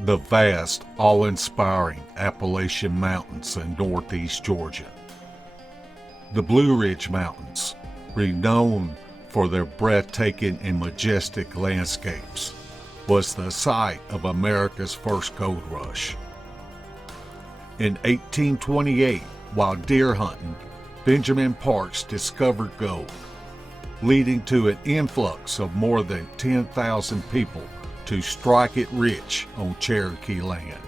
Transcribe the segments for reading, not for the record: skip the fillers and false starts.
The vast, awe-inspiring Appalachian Mountains in northeast Georgia. The Blue Ridge Mountains, renowned for their breathtaking and majestic landscapes, was the site of America's first gold rush. In 1828, while deer hunting, Benjamin Parks discovered gold, leading to an influx of more than 10,000 people to strike it rich on Cherokee land.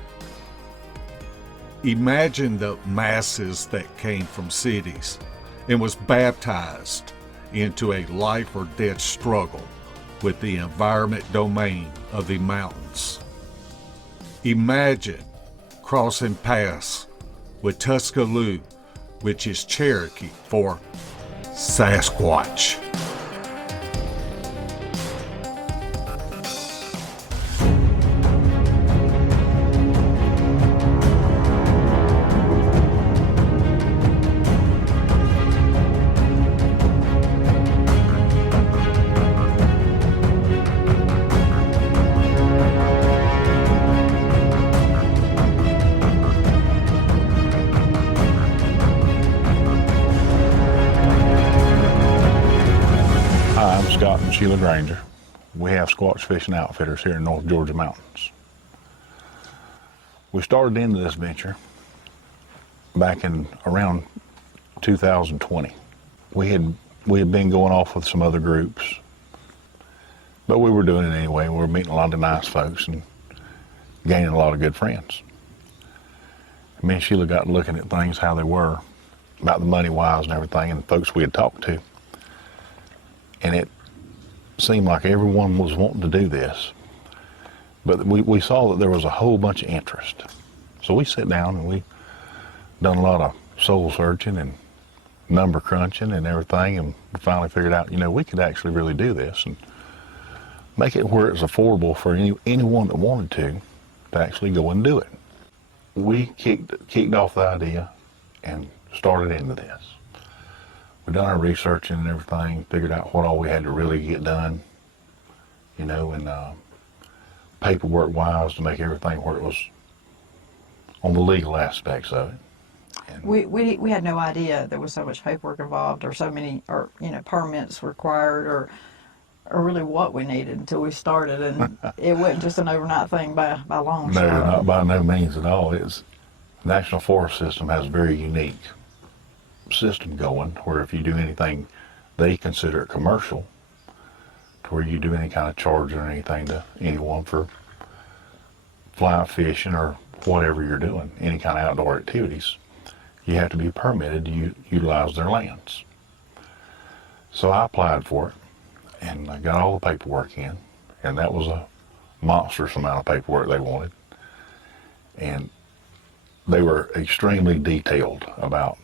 Imagine the masses that came from cities and was baptized into a life or death struggle with the environment domain of the mountains. Imagine crossing paths with Tuscaloosa, which is Cherokee for Sasquatch. Scott and Sheila Granger. We have Squatch fishing outfitters here in North Georgia mountains. We started into this venture back in around 2020. We had been going off with some other groups, but we were doing it anyway. We were meeting a lot of nice folks and gaining a lot of good friends. Me and Sheila got looking at things, how they were, about the money wise and everything, and the folks we had talked to. And it seemed like everyone was wanting to do this, but we saw that there was a whole bunch of interest. So we sat down and we done a lot of soul searching and number crunching and everything, and we finally figured out, we could actually really do this and make it where it's affordable for anyone that wanted to actually go and do it. We kicked off the idea and started into this. We've done our researching and everything, figured out what all we had to really get done, and paperwork-wise to make everything where it was on the legal aspects of it. And we had no idea there was so much paperwork involved, or so many, or permits required, or really what we needed until we started, and it wasn't just an overnight thing by a long shot. No, not by no means at all. The National Forest System has a very unique system going, where if you do anything they consider it commercial, to where you do any kind of charge or anything to anyone for fly fishing or whatever you're doing, any kind of outdoor activities, you have to be permitted to utilize their lands. So I applied for it and I got all the paperwork in, and that was a monstrous amount of paperwork they wanted, and they were extremely detailed about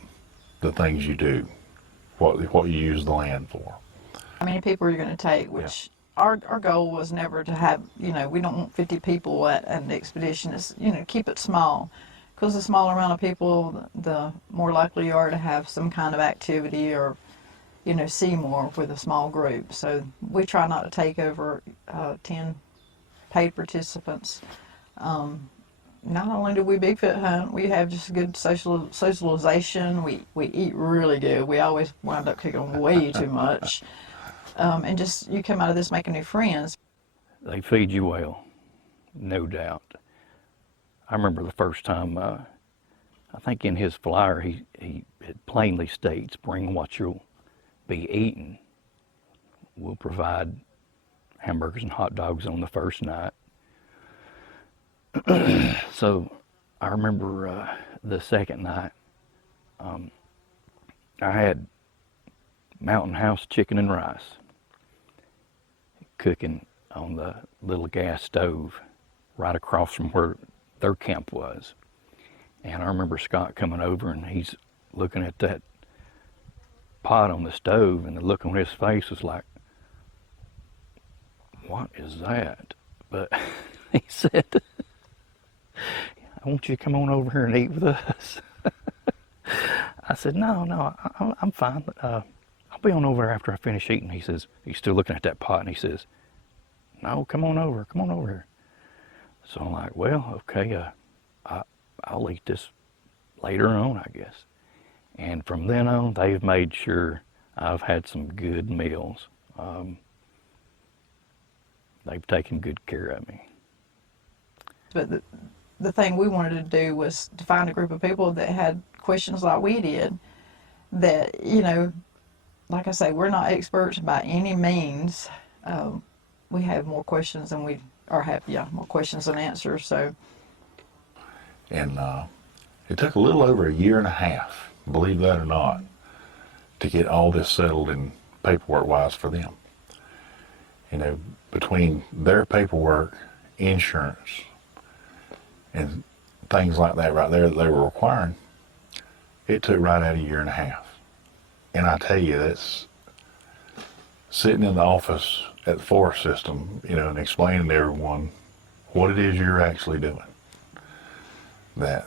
the things you do, what you use the land for. How many people are you going to take? Which our goal was never to have, we don't want 50 people at an expedition. It's, keep it small, because the smaller amount of people, the more likely you are to have some kind of activity or, see more with a small group. So we try not to take over 10 paid participants. Not only do we Bigfoot hunt, we have just good socialization. We eat really good. We always wind up cooking way too much. And just, you come out of this making new friends. They feed you well, no doubt. I remember the first time, I think in his flyer, he it plainly states, bring what you'll be eating. We'll provide hamburgers and hot dogs on the first night. So I remember the second night, I had Mountain House chicken and rice cooking on the little gas stove right across from where their camp was. And I remember Scott coming over and he's looking at that pot on the stove, and the look on his face was like, what is that? But he said, I want you to come on over here and eat with us. I said, no, I'm fine. I'll be on over after I finish eating. He says, he's still looking at that pot, and he says, no, come on over here. So I'm like, well, okay, I'll eat this later on, I guess. And from then on, they've made sure I've had some good meals. They've taken good care of me. But the thing we wanted to do was to find a group of people that had questions like we did, that, you know, like I say, we're not experts by any means. We have more questions than more questions than answers. So, And it took a little over a year and a half, believe that or not, to get all this settled in paperwork-wise for them. You know, between their paperwork, insurance, and things like that right there that they were requiring, it took right at a year and a half. And I tell you, that's sitting in the office at the forest system, you know, and explaining to everyone what it is you're actually doing. That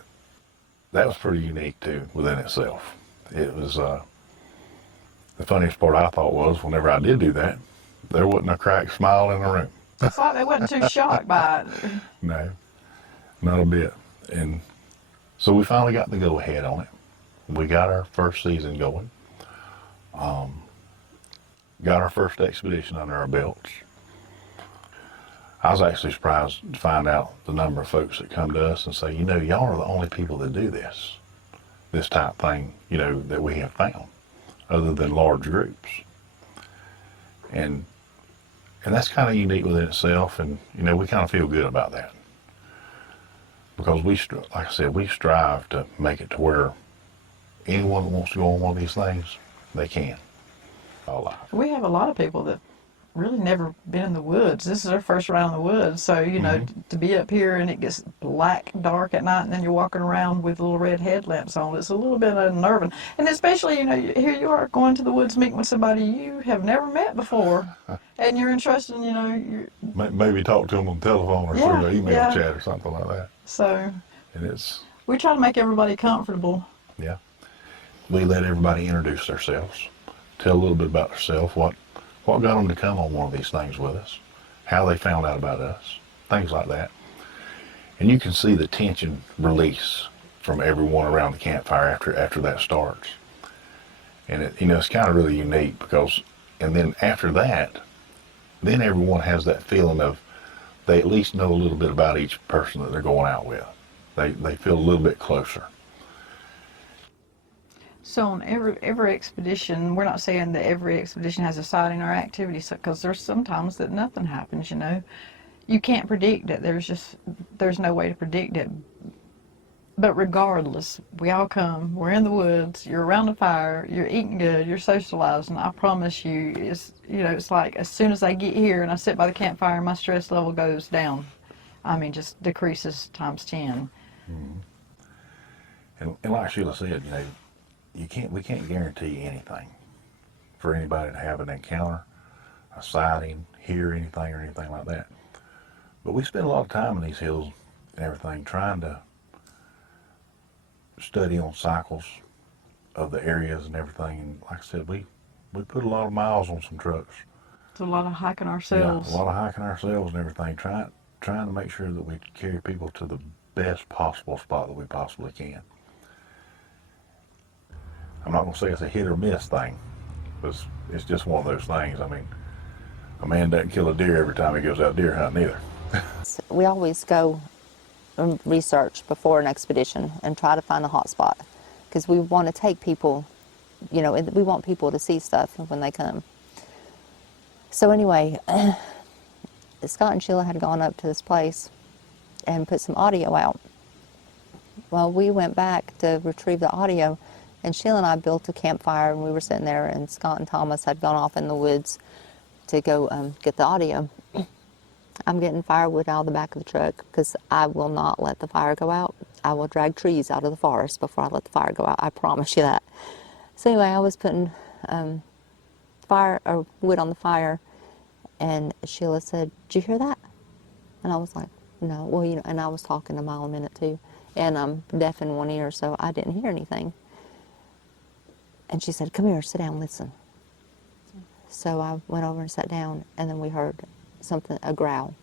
was pretty unique too within itself. It was the funniest part I thought was whenever I did do that, there wasn't a cracked smile in the room. it's like they wasn't too shocked by it. No, not a bit. And so we finally got the go ahead on it. We got our first season going. Got our first expedition under our belts. I was actually surprised to find out the number of folks that come to us and say, you know, y'all are the only people that do this type thing, you know, that we have found, other than large groups. And that's kind of unique within itself, and, you know, we kind of feel good about that. Because like I said, we strive to make it to where anyone that wants to go on one of these things, they can. All life. We have a lot of people that really never been in the woods. This is their first round in the woods. So, you know, to be up here and it gets black, dark at night, and then you're walking around with little red headlamps on, it's a little bit unnerving. And especially, you know, here you are going to the woods meeting with somebody you have never met before. And you're entrusting, you know, Maybe talk to them on the telephone or through an email chat or something like that. So, And we try to make everybody comfortable. yeah. We let everybody introduce themselves, tell a little bit about themselves, what got them to come on one of these things with us, how they found out about us, things like that. And you can see the tension release from everyone around the campfire after that starts. And it's kind of really unique because, and then after that, then everyone has that feeling of they at least know a little bit about each person that they're going out with. They feel a little bit closer. So on every expedition, we're not saying that every expedition has a sighting or activity, because there's sometimes that nothing happens, you know. You can't predict it. There's no way to predict it. But regardless, we all come, we're in the woods, you're around the fire, you're eating good, you're socializing. I promise you, it's like as soon as I get here and I sit by the campfire, my stress level goes down. I mean, just decreases times 10. Mm-hmm. And like Sheila said, you know, we can't guarantee anything for anybody to have an encounter, a sighting, hear anything or anything like that. But we spend a lot of time in these hills and everything trying to study on cycles of the areas and everything. And like I said, we put a lot of miles on some trucks. It's a lot of hiking ourselves. Yeah, a lot of hiking ourselves and everything, trying to make sure that we carry people to the best possible spot that we possibly can. I'm not going to say it's a hit or miss thing, but it's just one of those things. I mean, a man doesn't kill a deer every time he goes out deer hunting either. We always go and research before an expedition and try to find a hot spot, because we want to take people, you know, we want people to see stuff when they come. So anyway, Scott and Sheila had gone up to this place and put some audio out. Well, we went back to retrieve the audio, and Sheila and I built a campfire, and we were sitting there, and Scott and Thomas had gone off in the woods to go get the audio. I'm getting firewood out of the back of the truck because I will not let the fire go out. I will drag trees out of the forest before I let the fire go out. I promise you that. So anyway, I was putting wood on the fire, and Sheila said, "Did you hear that?" And I was like, "No." Well, you know, and I was talking a mile a minute too, and I'm deaf in one ear, so I didn't hear anything. And she said, "Come here, sit down, listen." So I went over and sat down, and then we heard something, a growl,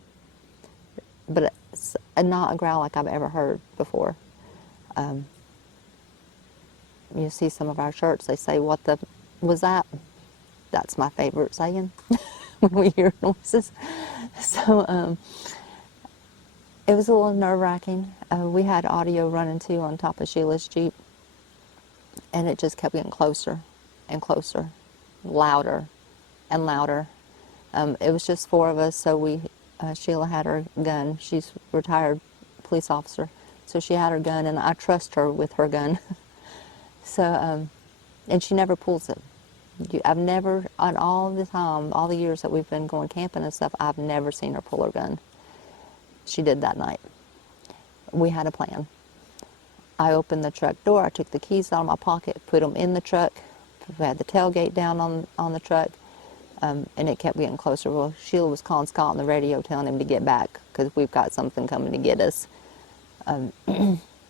but it's not a growl like I've ever heard before. You see some of our shirts, they say, "What the was that?" That's my favorite saying when we hear noises. So it was a little nerve-wracking. We had audio running too on top of Sheila's Jeep, and it just kept getting closer and closer, louder and louder. It was just four of us, so Sheila had her gun. She's a retired police officer, so she had her gun, and I trust her with her gun. So, and she never pulls it. I've never, on all the time, all the years that we've been going camping and stuff, I've never seen her pull her gun. She did that night. We had a plan. I opened the truck door, I took the keys out of my pocket, put them in the truck. We had the tailgate down on the truck, and it kept getting closer. Well, Sheila was calling Scott on the radio, telling him to get back, because we've got something coming to get us.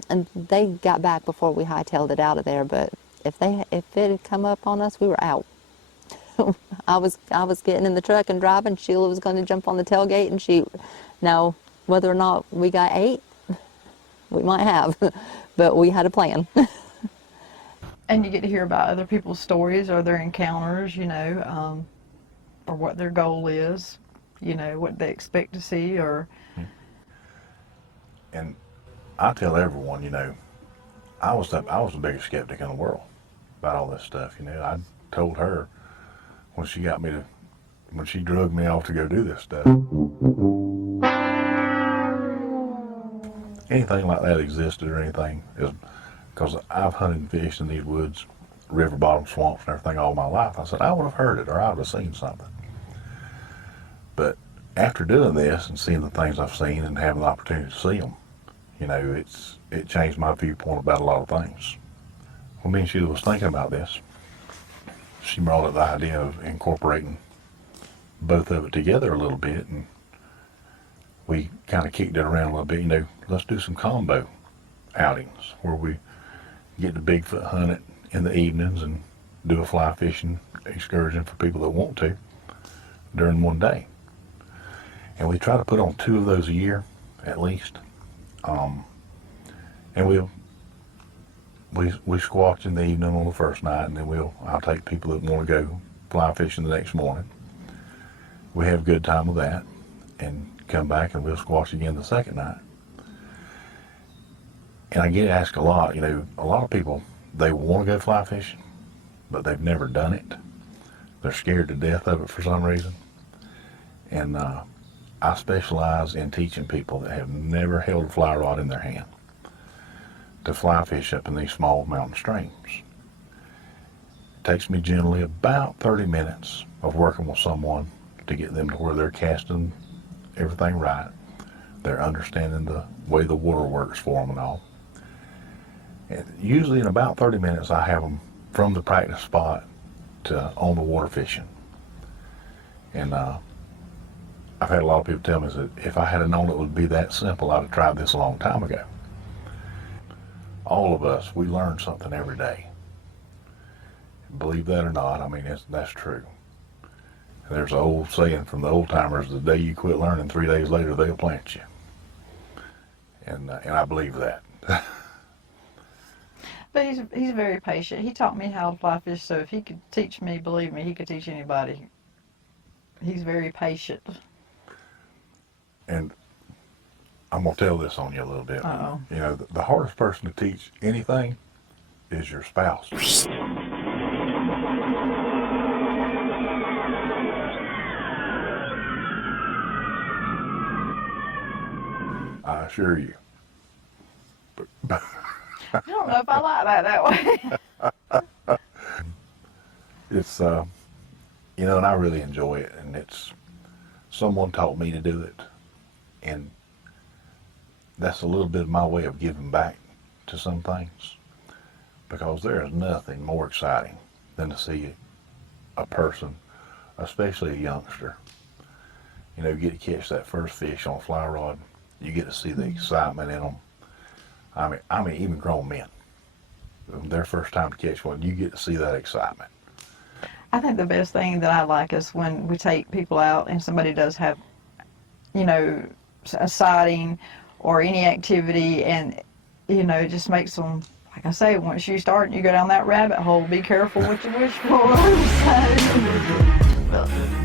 And they got back before we hightailed it out of there, but if it had come up on us, we were out. I was getting in the truck and driving. Sheila was going to jump on the tailgate and shoot. Now, whether or not we got 8, we might have, but we had a plan. And you get to hear about other people's stories or their encounters, or what their goal is, what they expect to see, or. And I tell everyone, I was the biggest skeptic in the world about all this stuff. I told her when she drugged me off to go do this stuff, anything like that existed or anything, is because I've hunted and fished in these woods, river bottom swamps and everything all my life. I said, I would have heard it or I would have seen something. But after doing this and seeing the things I've seen and having the opportunity to see them, it changed my viewpoint about a lot of things. When me and Sheila was thinking about this, she brought up the idea of incorporating both of it together a little bit, and we kind of kicked it around a little bit. Let's do some combo outings where we get the Bigfoot hunt it in the evenings and do a fly fishing excursion for people that want to during one day. And we try to put on 2 of those a year at least. And we squatch in the evening on the first night, and then I'll take people that want to go fly fishing the next morning. We have a good time with that, and come back and we'll squatch again the second night. And I get asked a lot, a lot of people, they want to go fly fishing, but they've never done it. They're scared to death of it for some reason. And I specialize in teaching people that have never held a fly rod in their hand to fly fish up in these small mountain streams. It takes me generally about 30 minutes of working with someone to get them to where they're casting everything right. They're understanding the way the water works for them and all. And usually in about 30 minutes, I have them from the practice spot to on the water fishing. And I've had a lot of people tell me that if I had known it would be that simple, I'd have tried this a long time ago. All of us, we learn something every day. Believe that or not, that's true. There's an old saying from the old timers, the day you quit learning, 3 days later they'll plant you. And I believe that. But he's very patient. He taught me how to fly fish, so if he could teach me, believe me, he could teach anybody. He's very patient. And I'm going to tell this on you a little bit. Uh-oh. The hardest person to teach anything is your spouse. I assure you. But I don't know if I like that way. It's, and I really enjoy it. And someone taught me to do it. And that's a little bit of my way of giving back to some things. Because there is nothing more exciting than to see a person, especially a youngster, get to catch that first fish on a fly rod. You get to see the excitement in them. I mean, even grown men, their first time to catch one, you get to see that excitement. I think the best thing that I like is when we take people out and somebody does have you know, a sighting or any activity, and you know, it just makes them, like I say, once you start and you go down that rabbit hole, be careful what you wish for. So,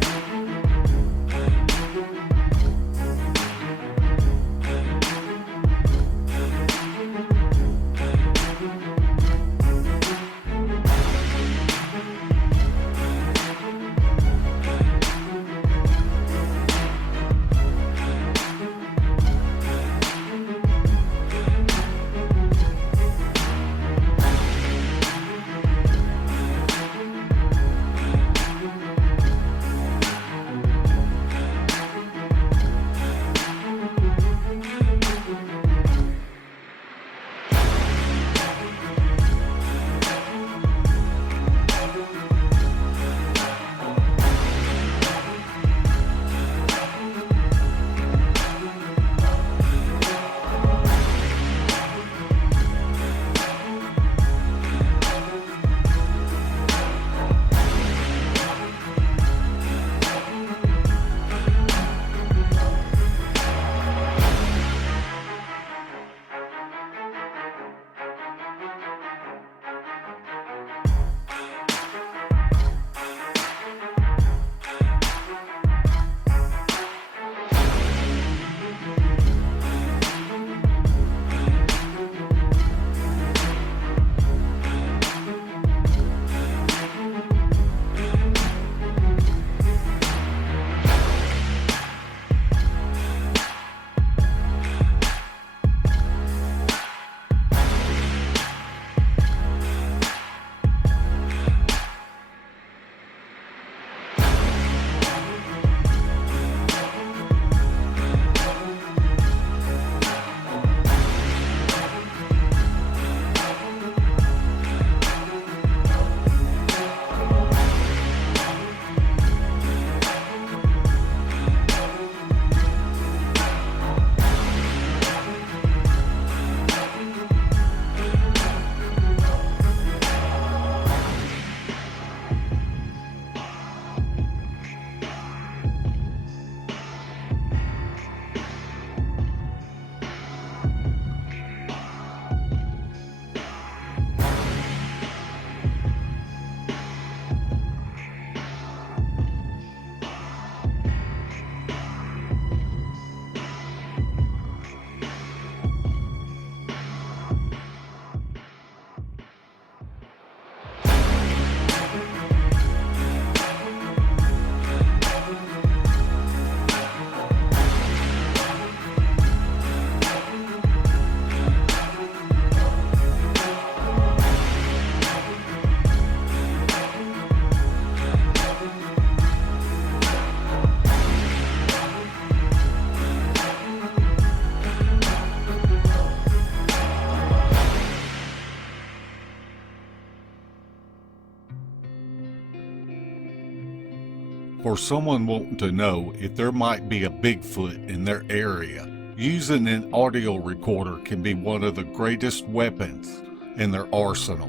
For someone wanting to know if there might be a Bigfoot in their area, using an audio recorder can be one of the greatest weapons in their arsenal.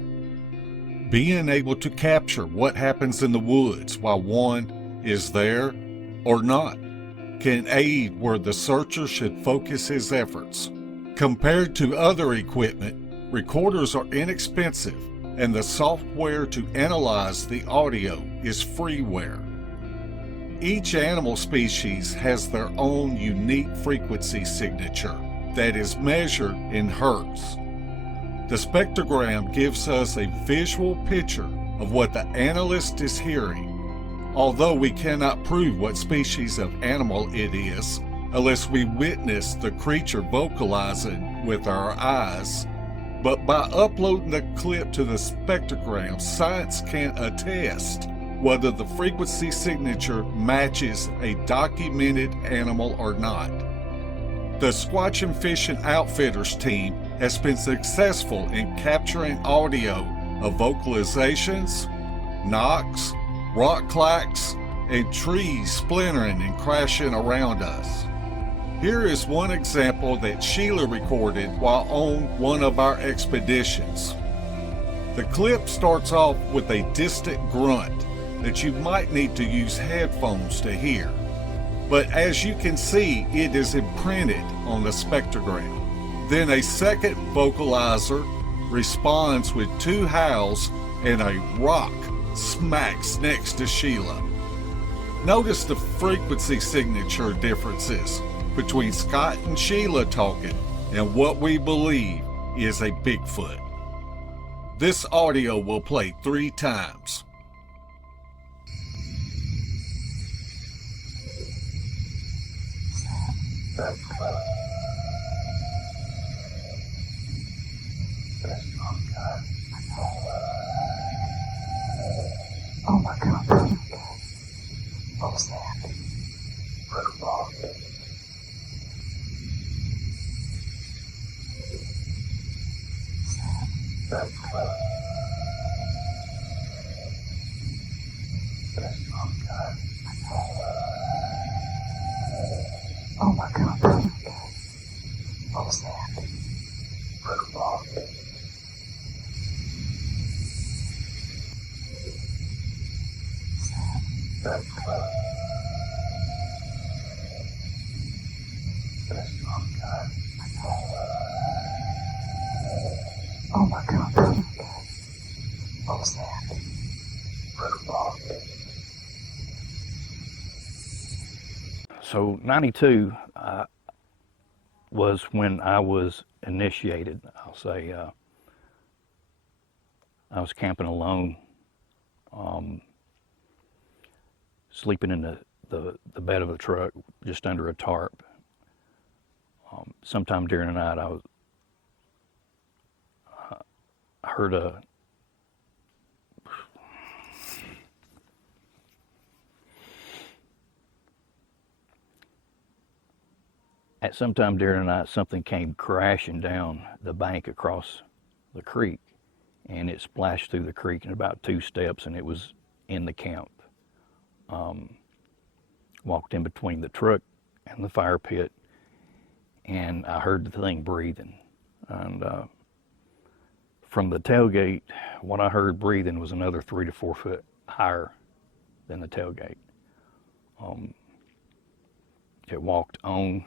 Being able to capture what happens in the woods while one is there or not can aid where the searcher should focus his efforts. Compared to other equipment, recorders are inexpensive, and the software to analyze the audio is freeware. Each animal species has their own unique frequency signature that is measured in hertz. The spectrogram gives us a visual picture of what the analyst is hearing, although we cannot prove what species of animal it is unless we witness the creature vocalizing with our eyes. But by uploading the clip to the spectrogram, science can attest whether the frequency signature matches a documented animal or not. The Squatch and Fishing Outfitters team has been successful in capturing audio of vocalizations, knocks, rock clacks, and trees splintering and crashing around us. Here is one example that Sheila recorded while on one of our expeditions. The clip starts off with a distant grunt that you might need to use headphones to hear. but as you can see, it is imprinted on the spectrogram. Then a second vocalizer responds with 2 howls and a rock smacks next to Sheila. Notice the frequency signature differences between Scott and Sheila talking and what we believe is a Bigfoot. This audio will play 3 times. Oh my God. What was that? Oh my God. What was that? Oh my God. What was that? So 92 was when I was initiated. I'll say I was camping alone, sleeping in the bed of a truck just under a tarp. Sometime during the night, I heard at some time during the night, something came crashing down the bank across the creek, and it splashed through the creek in about 2 steps, and it was in the camp. Walked in between the truck and the fire pit, and I heard the thing breathing. And from the tailgate, what I heard breathing was another 3 to 4 foot higher than the tailgate. It walked on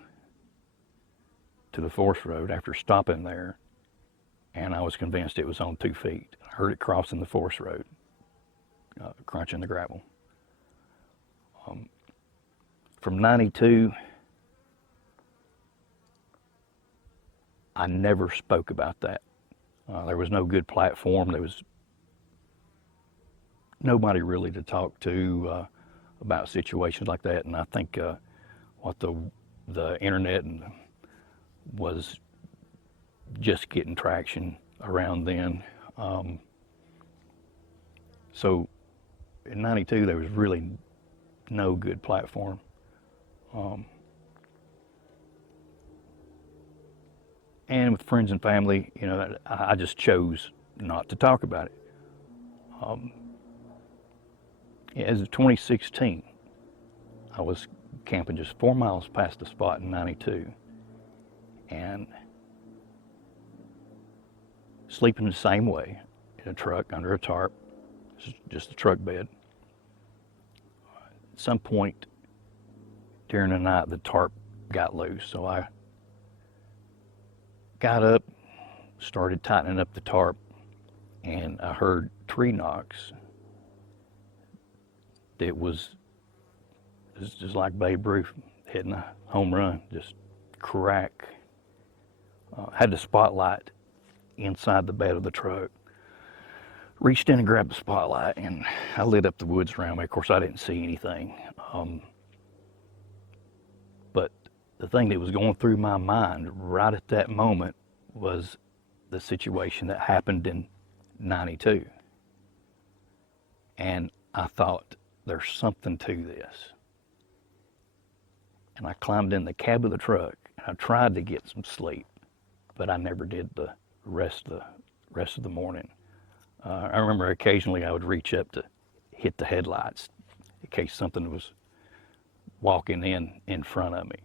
to the forest road after stopping there, and I was convinced it was on 2 feet. I heard it crossing the forest road, crunching the gravel. From 92, I never spoke about that. There was no good platform. There was nobody really to talk to about situations like that. And I think what the internet was just getting traction around then. So in 92, there was really no good platform. And with friends and family, you know, I just chose not to talk about it. As of 2016, I was camping just 4 miles past the spot in 92, and sleeping the same way in a truck under a tarp, just a truck bed. At some point during the night, the tarp got loose, so I got up, started tightening up the tarp, and I heard tree knocks. It was just like Babe Ruth hitting a home run, just crack. Had the spotlight inside the bed of the truck. Reached in and grabbed the spotlight, and I lit up the woods around me. Of course, I didn't see anything. But the thing that was going through my mind right at that moment was the situation that happened in 92. And I thought, there's something to this. And I climbed in the cab of the truck, and I tried to get some sleep, but I never did the rest of the morning. I remember occasionally I would reach up to hit the headlights in case something was walking in front of me.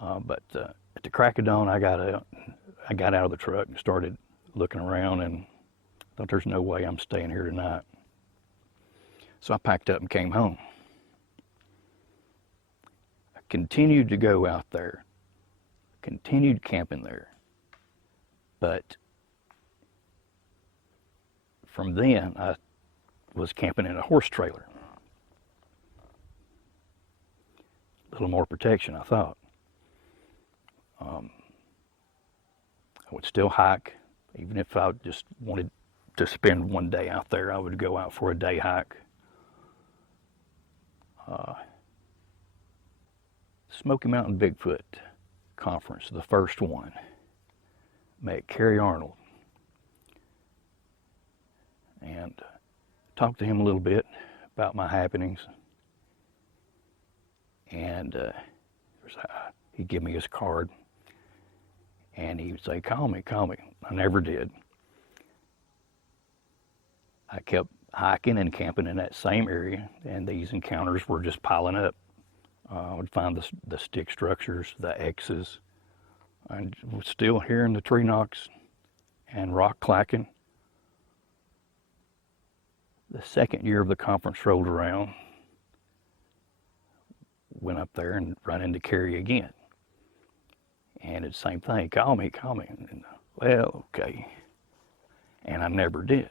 But at the crack of dawn, I got out of the truck and started looking around, and thought, there's no way I'm staying here tonight. So I packed up and came home. I continued to go out there, continued camping there. But from then, I was camping in a horse trailer. A little more protection, I thought. I would still hike, even if I just wanted to spend one day out there, I would go out for a day hike. Smoky Mountain Bigfoot Conference, the first one. Met Kerry Arnold and talked to him a little bit about my happenings. And he'd give me his card and he would say, call me, call me. I never did. I kept hiking and camping in that same area, and these encounters were just piling up. I would find the stick structures, the X's, and was still hearing the tree knocks and rock clacking. The second year of the conference rolled around, went up there and run into Kerry again. And it's the same thing, call me, call me. And, well, okay. And I never did.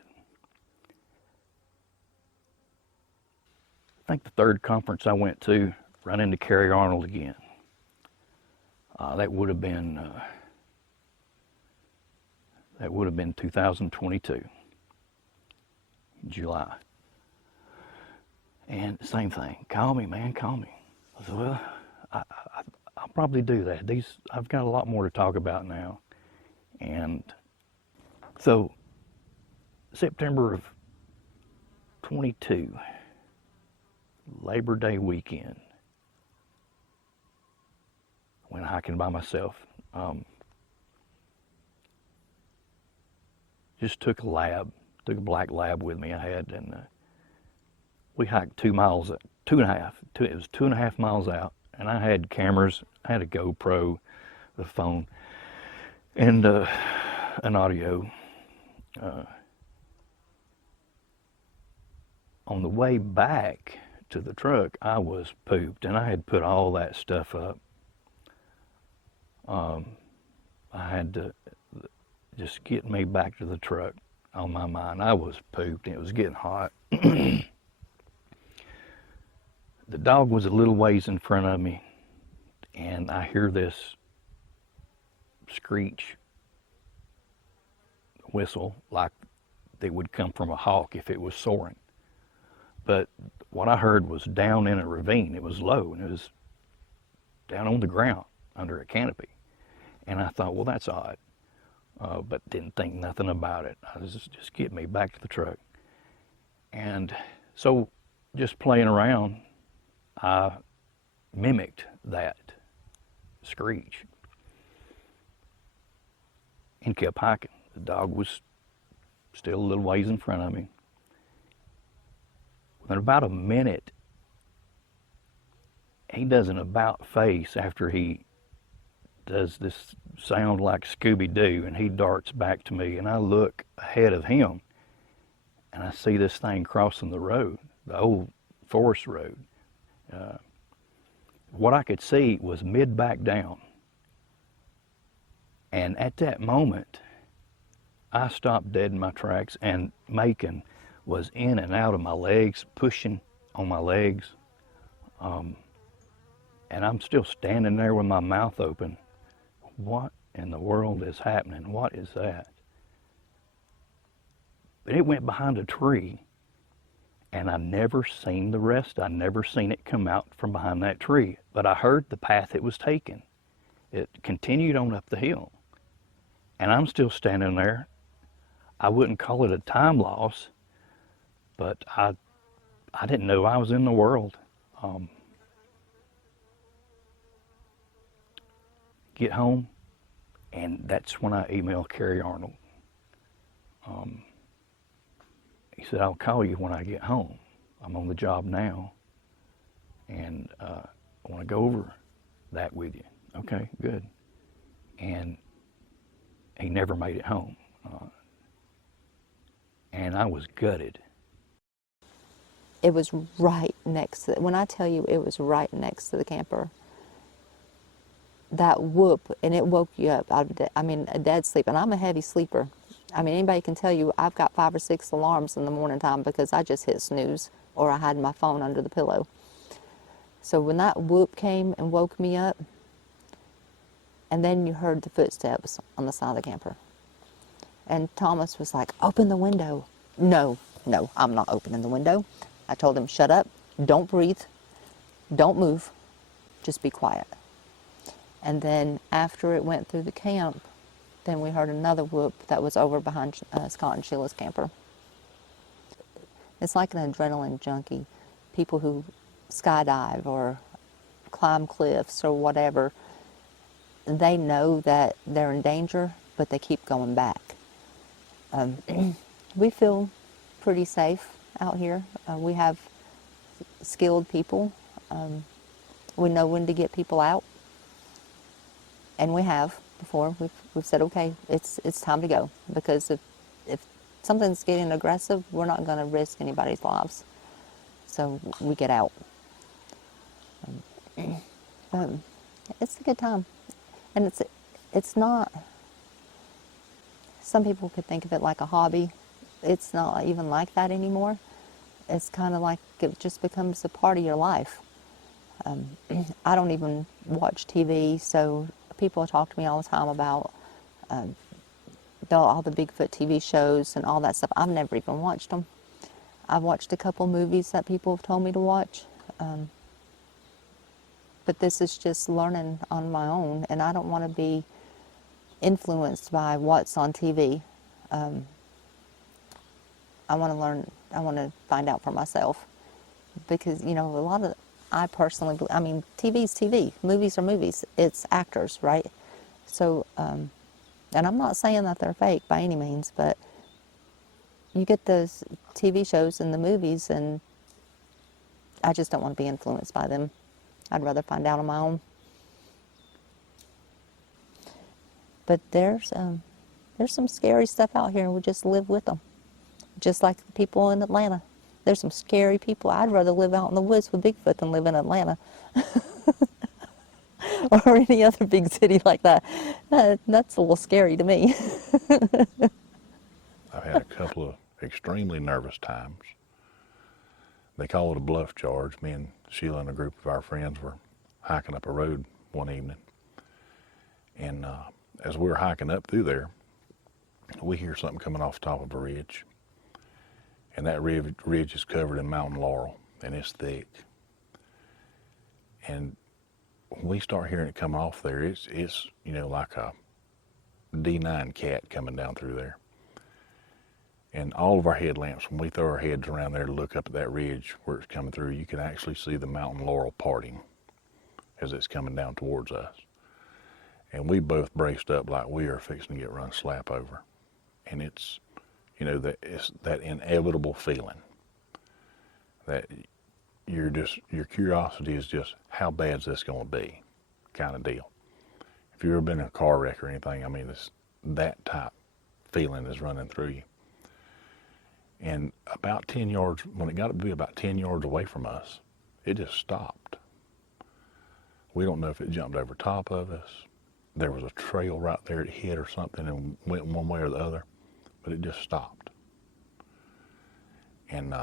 I think the third conference I went to, run into Kerry Arnold again. That would have been 2022, July. And same thing, call me, man, call me. I said, well, I'll probably do that. I've got a lot more to talk about now. And so, September of 22, Labor Day weekend, went hiking by myself. Just took a black lab with me I had, and we hiked 2 miles, 2.5, it was 2.5 miles out, and I had cameras, I had a GoPro, the phone, and an audio. On the way back to the truck, I was pooped, and I had put all that stuff up. I had to just get me back to the truck on my mind. I was pooped, and it was getting hot. The dog was a little ways in front of me, and I hear this screech, whistle, like they would come from a hawk if it was soaring. But what I heard was down in a ravine. It was low, and it was down on the ground under a canopy. And I thought, well, that's odd, but didn't think nothing about it. I was just getting me back to the truck. And so just playing around, I mimicked that screech and kept hiking. The dog was still a little ways in front of me. Within about a minute, he does an about face after he does this sound like Scooby-Doo, and he darts back to me, and I look ahead of him, and I see this thing crossing the road, the old forest road. What I could see was mid back down, and at that moment, I stopped dead in my tracks, and Macon was in and out of my legs, pushing on my legs, and I'm still standing there with my mouth open. What in the world is happening? What is that? But it went behind a tree, and I never seen the rest. I never seen it come out from behind that tree, but I heard the path it was taking. It continued on up the hill, and I'm still standing there. I wouldn't call it a time loss, but I didn't know I was in the world. Get home, and that's when I emailed Kerry Arnold. He said, I'll call you when I get home. I'm on the job now, and I want to go over that with you. Okay, good. And he never made it home. And I was gutted. It was right next to, when I tell you it was right next to the camper, that whoop, and it woke you up out of a dead sleep. And I'm a heavy sleeper. I mean, anybody can tell you I've got 5 or 6 alarms in the morning time because I just hit snooze or I had my phone under the pillow. So when that whoop came and woke me up, and then you heard the footsteps on the side of the camper. And Thomas was like, open the window. No, I'm not opening the window. I told him, shut up, don't breathe, don't move, just be quiet. And then after it went through the camp, then we heard another whoop that was over behind Scott and Sheila's camper. It's like an adrenaline junkie. People who skydive or climb cliffs or whatever, they know that they're in danger, but they keep going back. We feel pretty safe out here. We have skilled people. We know when to get people out, and we have before. We've said, okay, it's time to go, because if something's getting aggressive, we're not going to risk anybody's lives, so we get out. It's a good time, and it's not. Some people could think of it like a hobby. It's not even like that anymore. It's kind of like it just becomes a part of your life. I don't even watch TV, so people talk to me all the time about all the Bigfoot TV shows and all that stuff. I've never even watched them. I've watched a couple movies that people have told me to watch. But this is just learning on my own, and I don't want to be influenced by what's on TV. I want to learn, I want to find out for myself, because, I personally, TV's TV, movies are movies, it's actors, right? So, and I'm not saying that they're fake by any means, but you get those TV shows and the movies, and I just don't want to be influenced by them. I'd rather find out on my own. But there's some scary stuff out here, and we just live with them. Just like the people in Atlanta. There's some scary people. I'd rather live out in the woods with Bigfoot than live in Atlanta. Or any other big city like that. That's a little scary to me. I've had a couple of extremely nervous times. They call it a bluff charge. Me and Sheila and a group of our friends were hiking up a road one evening. And as we were hiking up through there, we hear something coming off the top of a ridge. And that ridge is covered in mountain laurel, and it's thick. And when we start hearing it coming off there, it's like a D9 cat coming down through there. And all of our headlamps, when we throw our heads around there to look up at that ridge where it's coming through, you can actually see the mountain laurel parting as it's coming down towards us. And we both braced up like we are fixing to get run slap over. And it's, it's that inevitable feeling that your curiosity is just, how bad is this going to be, kind of deal. If you've ever been in a car wreck or anything, that type feeling is running through you. And about 10 yards, when it got to be about 10 yards away from us, it just stopped. We don't know if it jumped over top of us. There was a trail right there it hit or something and went one way or the other, but it just stopped. And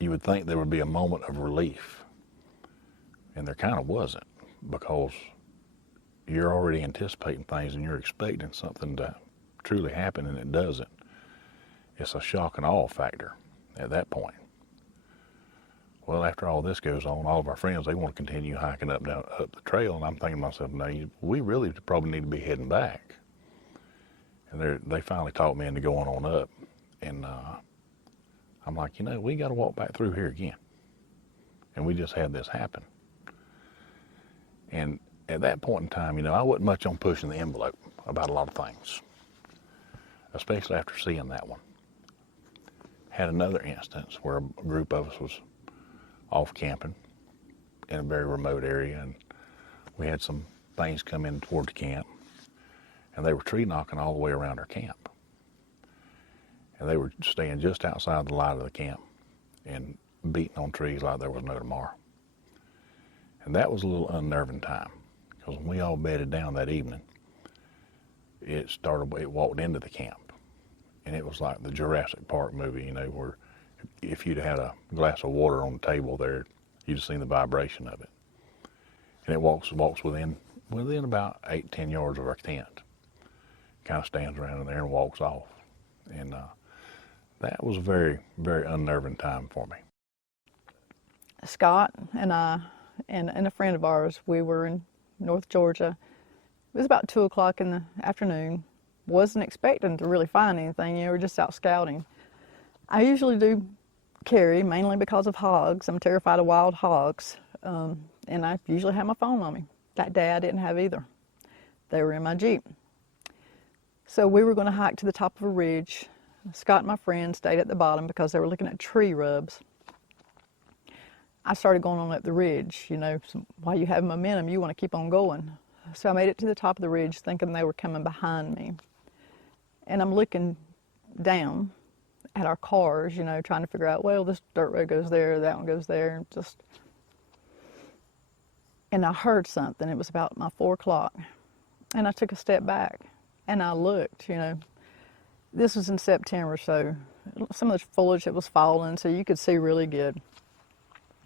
you would think there would be a moment of relief, and there kind of wasn't, because you're already anticipating things and you're expecting something to truly happen, and it doesn't. It's a shock and awe factor at that point. Well, after all this goes on, all of our friends, they want to continue hiking up the trail, and I'm thinking to myself, no, we really probably need to be heading back. And they finally talked me into going on up, and I'm like, we got to walk back through here again. And we just had this happen. And at that point in time, I wasn't much on pushing the envelope about a lot of things, especially after seeing that one. Had another instance where a group of us was off camping in a very remote area, and we had some things come in toward the camp, and they were tree knocking all the way around our camp. And they were staying just outside the light of the camp and beating on trees like there was no tomorrow. And that was a little unnerving time, because when we all bedded down that evening, it walked into the camp. And it was like the Jurassic Park movie, you know, where if you'd had a glass of water on the table there, you'd seen the vibration of it. And it walks within about 8-10 yards of our tent. Kind of stands around in there and walks off. And that was a very, very unnerving time for me. Scott and I and a friend of ours, we were in North Georgia. It was about 2 o'clock in the afternoon. Wasn't expecting to really find anything, you know, we're just out scouting. I usually do carry, mainly because of hogs. I'm terrified of wild hogs, and I usually have my phone on me. That day I didn't have either. They were in my Jeep. So we were going to hike to the top of a ridge. Scott and my friend stayed at the bottom because they were looking at tree rubs. I started going on up the ridge, you know, while you have momentum, you want to keep on going. So I made it to the top of the ridge thinking they were coming behind me. And I'm looking down at our cars, you know, trying to figure out, well, this dirt road goes there, that one goes there, and I heard something. It was about my 4 o'clock. And I took a step back and I looked, you know. This was in September, so some of the foliage that was falling, so you could see really good.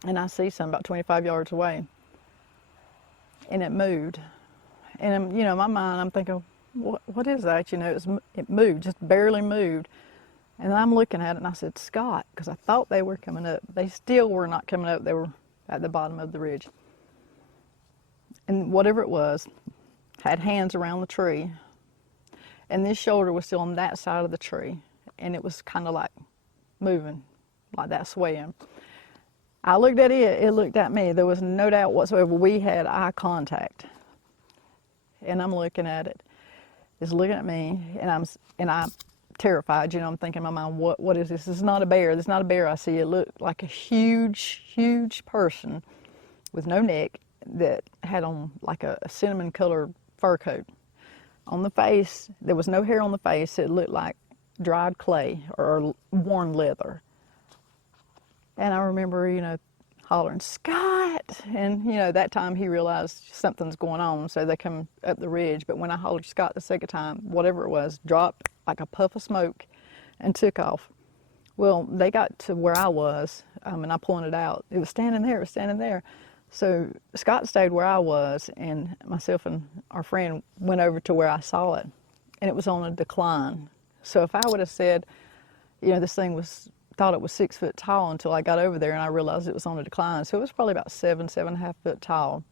And I see something about 25 yards away. And it moved. And, you know, in my mind, I'm thinking, what is that? You know, it moved, just barely moved. And I'm looking at it and I said, Scott, because I thought they were coming up. They still were not coming up. They were at the bottom of the ridge. And whatever it was, had hands around the tree. And this shoulder was still on that side of the tree. And it was kind of like moving, like that, swaying. I looked at it, it looked at me. There was no doubt whatsoever. We had eye contact. And I'm looking at it. It's looking at me, and I'm terrified. You know, I'm thinking in my mind, what is this? This is not a bear. This is not a bear I see. It looked like a huge, huge person with no neck that had on like a cinnamon colored fur coat. On the face, there was no hair on the face. It looked like dried clay or worn leather. And I remember, you know, hollering, Scott! And, you know, that time he realized something's going on, so they come up the ridge. But when I hollered Scott the second time, whatever it was, dropped like a puff of smoke and took off. Well, they got to where I was, and I pointed out. It was standing there, it was standing there. So Scott stayed where I was, and myself and our friend went over to where I saw it, and it was on a decline. So if I would have said, you know, this thing thought it was 6 foot tall until I got over there and I realized it was on a decline. So it was probably about 7.5 foot tall.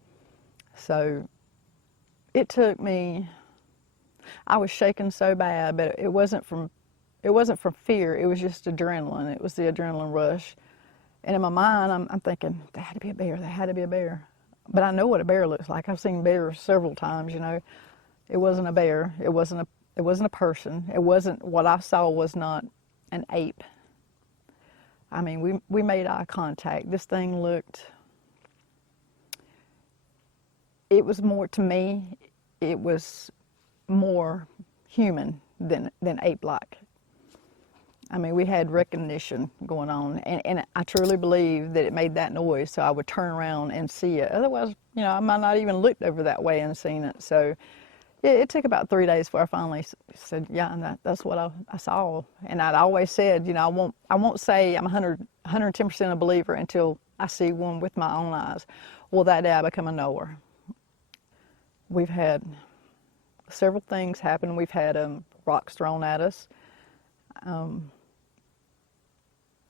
So it took me, I was shaking so bad, but it wasn't from fear, it was just adrenaline. It was the adrenaline rush. And in my mind, I'm thinking, there had to be a bear, there had to be a bear. But I know what a bear looks like. I've seen bears several times, you know. It wasn't a bear, it wasn't a person. It wasn't, what I saw was not an ape. I mean, we made eye contact. This thing looked, it was more, to me, it was more human than ape-like. I mean, we had recognition going on, and I truly believe that it made that noise, so I would turn around and see it. Otherwise, you know, I might not even looked over that way and seen it. So it took about 3 days before I finally said, yeah, that's what I saw. And I'd always said, you know, I won't say I'm 110% a believer until I see one with my own eyes. Well, that day I become a knower. We've had several things happen. We've had rocks thrown at us.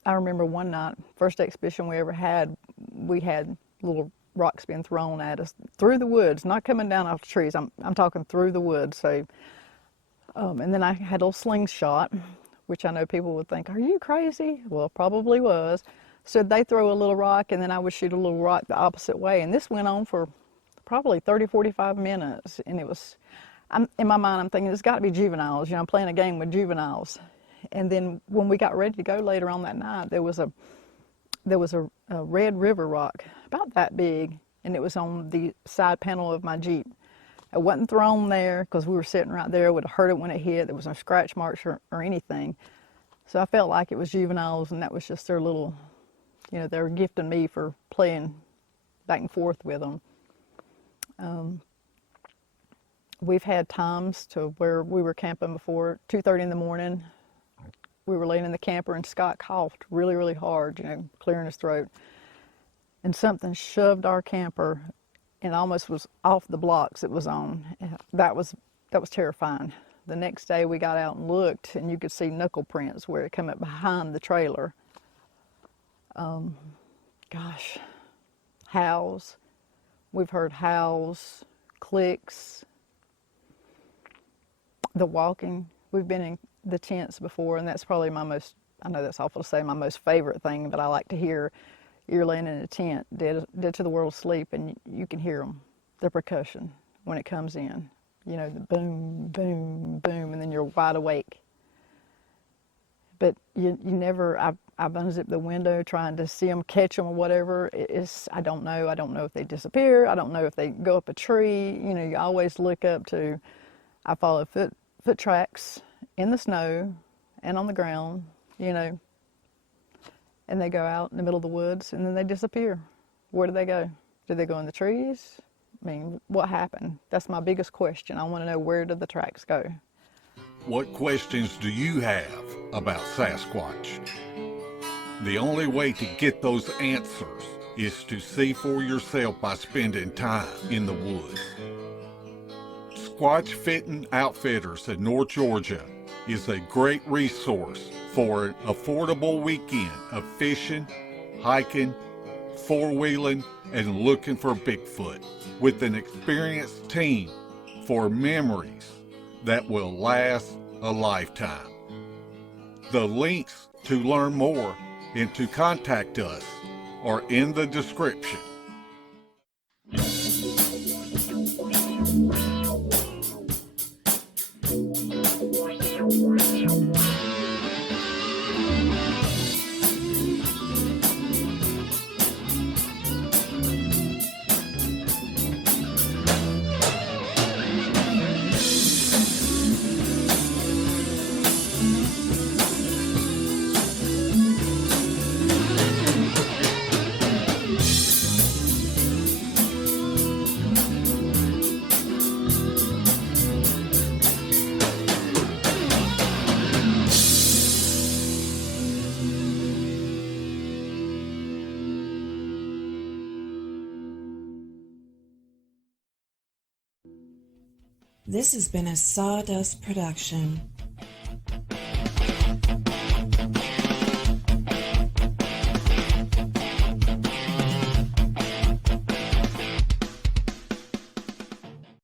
I remember one night, first expedition we ever had, we had little rocks being thrown at us through the woods, not coming down off the trees. I'm talking through the woods. So, and then I had a little slingshot, which I know people would think, are you crazy? Well, probably was. So they throw a little rock, and then I would shoot a little rock the opposite way. And this went on for probably 30, 45 minutes. And it was, in my mind, I'm thinking, it's got to be juveniles. You know, I'm playing a game with juveniles. And then when we got ready to go later on that night, there was a red river rock, about that big, and it was on the side panel of my Jeep. It wasn't thrown there because we were sitting right there. It would have hurt it when it hit. There was no scratch marks or anything. So I felt like it was juveniles, and that was just their little, you know, they were gifting me for playing back and forth with them. We've had times to where we were camping before 2:30 in the morning. We were laying in the camper and Scott coughed really, really hard, clearing his throat. And something shoved our camper and almost was off the blocks it was on. That was terrifying. The next day we got out and looked, and you could see knuckle prints where it came up behind the trailer. Howls. We've heard howls, clicks, the walking. We've been in the tents before, and that's probably my most, I know that's awful to say, my most favorite thing, but I like to hear. You're laying in a tent, dead to the world sleep, and you can hear them, the percussion, when it comes in. The boom, boom, boom, and then you're wide awake. But you never, I've unzipped the window trying to see them, catch them or whatever. I don't know. I don't know if they disappear. I don't know if they go up a tree. You always look up to, I follow foot tracks in the snow and on the ground, and they go out in the middle of the woods and then they disappear. Where do they go? Do they go in the trees? I mean, what happened? That's my biggest question. I want to know, where did the tracks go? What questions do you have about Sasquatch? The only way to get those answers is to see for yourself by spending time in the woods. Squatch Fitting Outfitters in North Georgia is a great resource for an affordable weekend of fishing, hiking, four-wheeling, and looking for Bigfoot, with an experienced team for memories that will last a lifetime. The links to learn more and to contact us are in the description. This has been a Sawdust production.